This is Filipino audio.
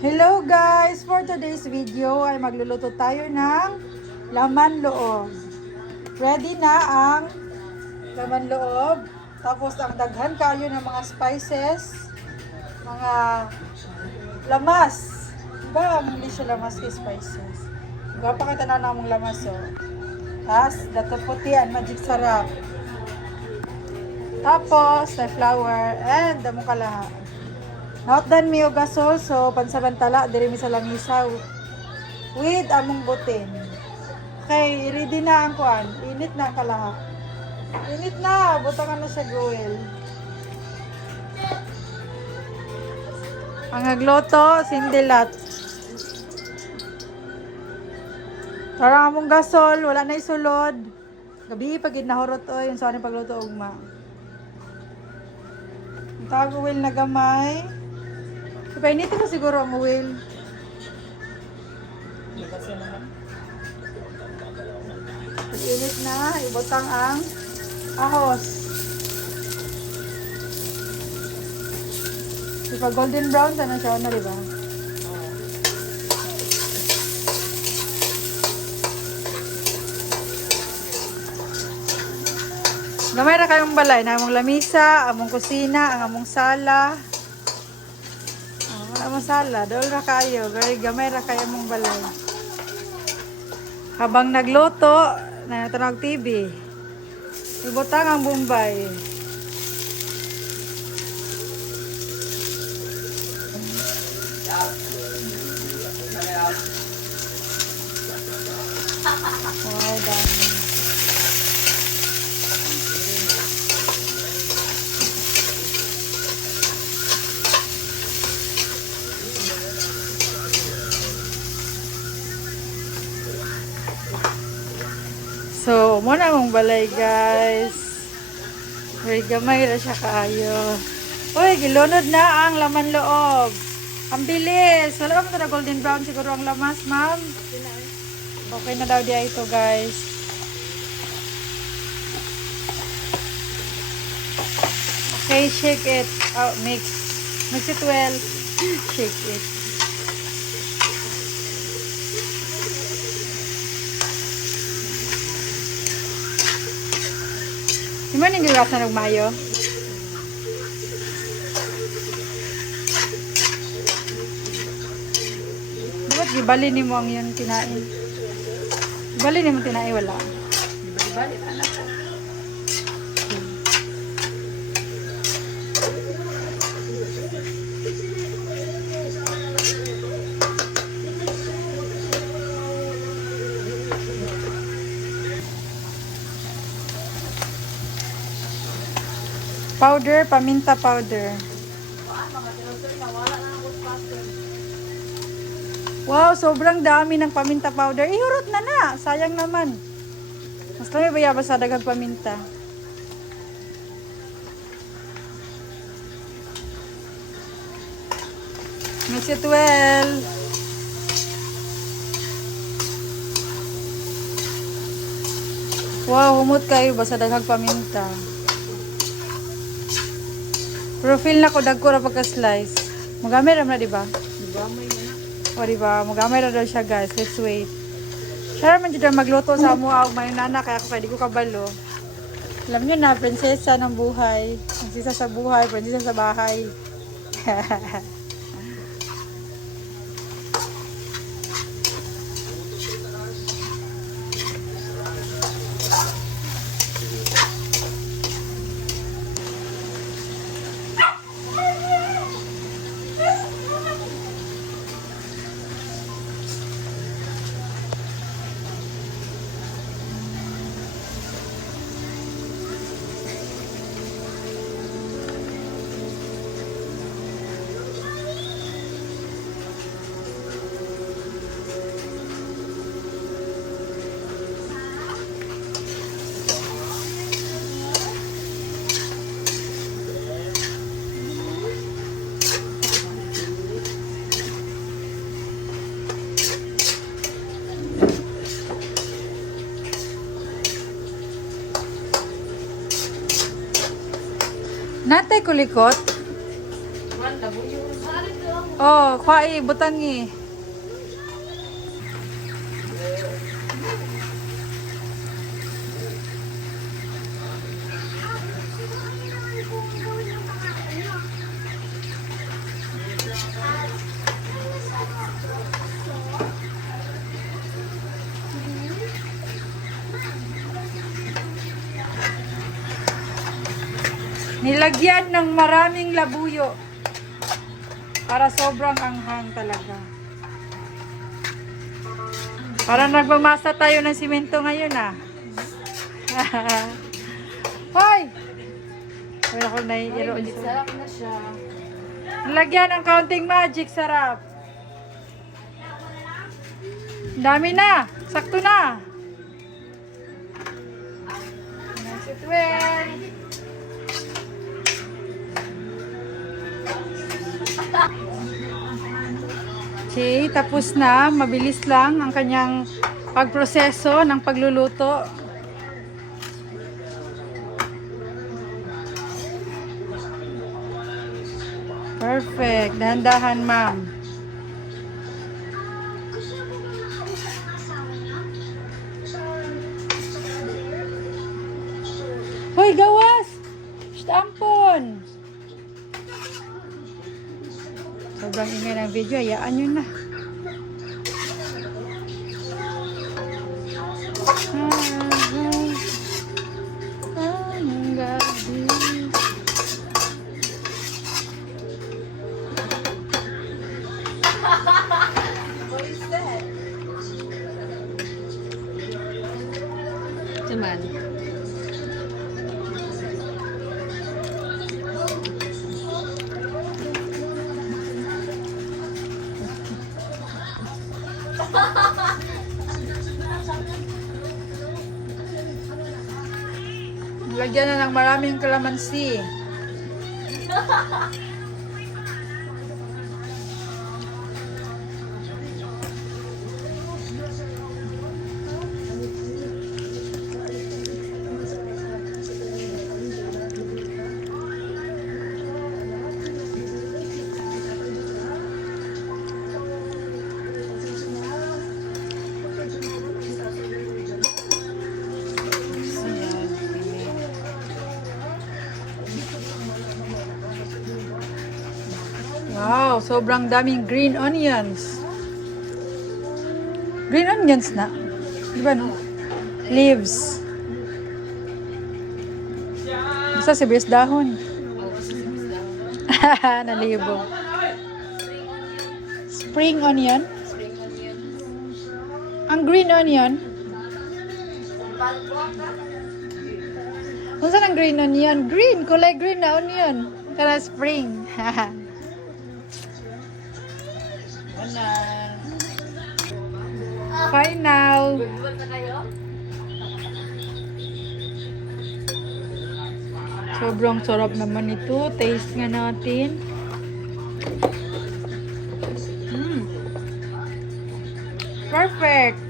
Hello guys! For today's video ay magluluto tayo ng laman loob. Ready na ang laman loob. Tapos ang daghan kayo ng mga spices, mga lamas. Ba, ang hindi siya lamas kay spices. Gapakita na namang lamas oh. Tapos, dato puti ang magic sarap. Tapos, na flour and damong kalaha. Not done mi og gasol, so pansamantala diri mi sa langisaw with among butin. Okay, ready na ang kuan. Init na ang kalaha. Init na, butangan na siya gruel. Ang agloto, sindilat. Tara among gasol, wala na isulod. Gabi pagid nahurot oy, yung sa aning pagluto ugma. Tago will na gamay. Painitin mo siguro ang oil. Pag-init na, ibutang ang ahos. Pag golden brown, sana siya na, diba? Gamay ra kayong balay na among lamisa, among kusina, ang among sala. Masala, dol ra kayo, very gamay ra kayo mong balay. Habang nagluto, nanatanong TV. Ibutang ang Bombay. Wow, dami. So, muna mong balay guys. Very gamay na siya kaayo. Uy, gilunod na ang laman loob. Ang bilis. Wala ba ito na golden brown siguro ang lamas, ma'am? Okay na daw diya ito guys. Okay, shake it. Oh, mix. Mix it well. Shake it. Di man yung gilasa ng mayo? Dapat gibali ni mo ang yun tinain. Gibali ni mo tinain, wala. Gibali, anak ko. Powder, paminta powder. Wow, sobrang dami ng paminta powder. Ihurot na na. Sayang naman. Mas kami bayabas sa daghang paminta. Mix it well. Wow, humot kayo ba sa daghang paminta. Pero feel na ko dagko ra pagka-slice. Magamay ra na, di ba? Magamay na. O, di ba? Magamay ra daw siya, guys. Let's wait. Siya man dyan magluto sa mua o may nana, kaya ako pwede ko kabalo. Alam nyo na, prinsesa ng buhay. Prinsesa sa buhay, prinsesa sa bahay. Natay kulikot. Man, labuyo Oh, kwai, butangi. Nilagyan ng maraming labuyo para sobrang anghang talaga. Para nagmamasa tayo ng simento ngayon ah. Hoy! Wala ko naiiro. Sarap na siya. Nilagyan ng counting magic, sarap. Dami na, sakto na. Si 12. Okay, tapos na. Mabilis lang ang kanyang pagproseso ng pagluluto. Perfect. Dahan-dahan, ma'am. Hoy, gawas! Ampon! Sobrang ingay ng video, hayaan nyo na. Ang gabi. What is that? Cuman. Lagyan na ng maraming kalamansi. Wow, sobrang daming green onions. Green onions na. Di ba no? Leaves. Basta sibuyas dahon. Nalibo. Spring onion. Ang green onion. Kung saan ang green onion? Green, kulay green na onion. Kaya spring. Final. Buwan na kayo? Sobrang sarap naman ito. Taste nga natin. Perfect.